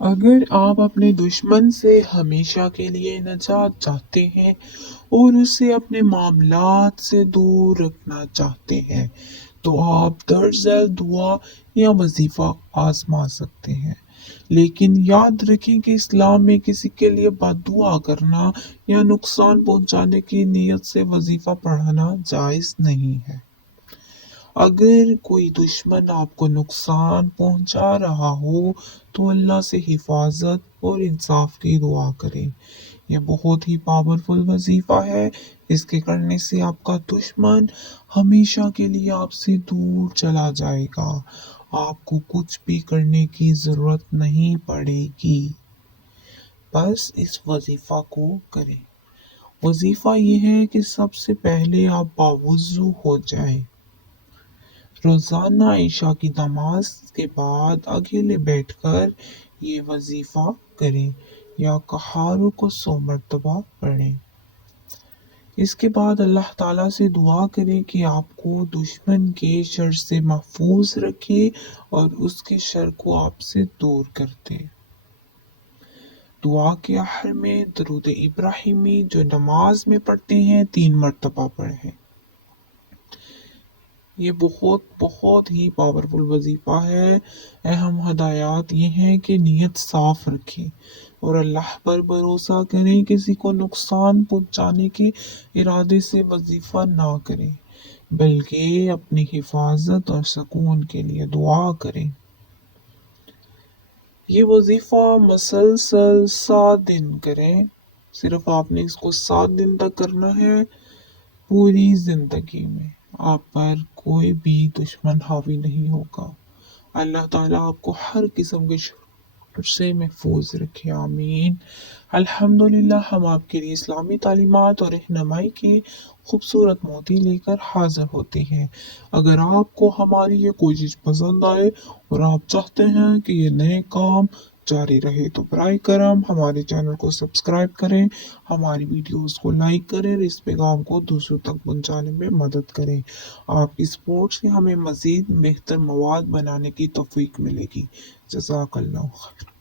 अगर आप अपने दुश्मन से हमेशा के लिए निजात चाहते हैं और उसे अपने मामलात से दूर रखना चाहते हैं, तो आप दरअसल दुआ या वजीफा आजमा सकते हैं। लेकिन याद रखें कि इस्लाम में किसी के लिए बद्दुआ करना या नुकसान पहुंचाने की नीयत से वजीफा पढ़ाना जायज़ नहीं है। अगर कोई दुश्मन आपको नुकसान पहुंचा रहा हो तो अल्लाह से हिफाजत और इंसाफ की दुआ करें। यह बहुत ही पावरफुल वजीफा है। इसके करने से आपका दुश्मन हमेशा के लिए आपसे दूर चला जाएगा। आपको कुछ भी करने की जरूरत नहीं पड़ेगी। बस इस वजीफा को करें। वजीफा यह है कि सबसे पहले आप बावुज़ू हो जाएं। रोज़ाना इशा की नमाज के बाद अकेले बैठकर ये वजीफा करें या कहारों को 100 मरतबा पढ़ें। इसके बाद अल्लाह ताला से दुआ करें कि आपको दुश्मन के शर से महफूज रखे और उसके शर को आपसे दूर कर दे। दुआ के आखिर में दरूद इब्राहिमी जो नमाज में पढ़ते हैं 3 मरतबा पढ़ें। ये बहुत बहुत ही पावरफुल वजीफा है। अहम हदायत ये हैं कि नीयत साफ रखें और अल्लाह पर भरोसा करें। किसी को नुकसान पहुंचाने के इरादे से वजीफा ना करें, बल्कि अपनी हिफाजत और सुकून के लिए दुआ करें। ये वजीफा मसलसल 7 दिन करें। सिर्फ आपने इसको 7 दिन तक करना है। पूरी जिंदगी में आप पर कोई भी दुश्मन हावी नहीं होगा। अल्लाह ताला आपको हर किस्म के शर से महफूज रखे, आमीन। अल्हम्दुलिल्लाह हम आपके लिए इस्लामी तालीमात और रहनुमाई की खूबसूरत मोती लेकर हाजिर होते हैं। अगर आपको हमारी ये कोशिश पसंद आए और आप चाहते हैं कि ये नए काम जारी रहे तो बराए करम हमारे चैनल को सब्सक्राइब करें, हमारी वीडियोस को लाइक करें और इस पैगाम को दूसरों तक पहुंचाने में मदद करें। आपकी सपोर्ट से हमें मज़ीद बेहतर मवाद बनाने की तौफीक मिलेगी। जज़ाकल्लाह खैर।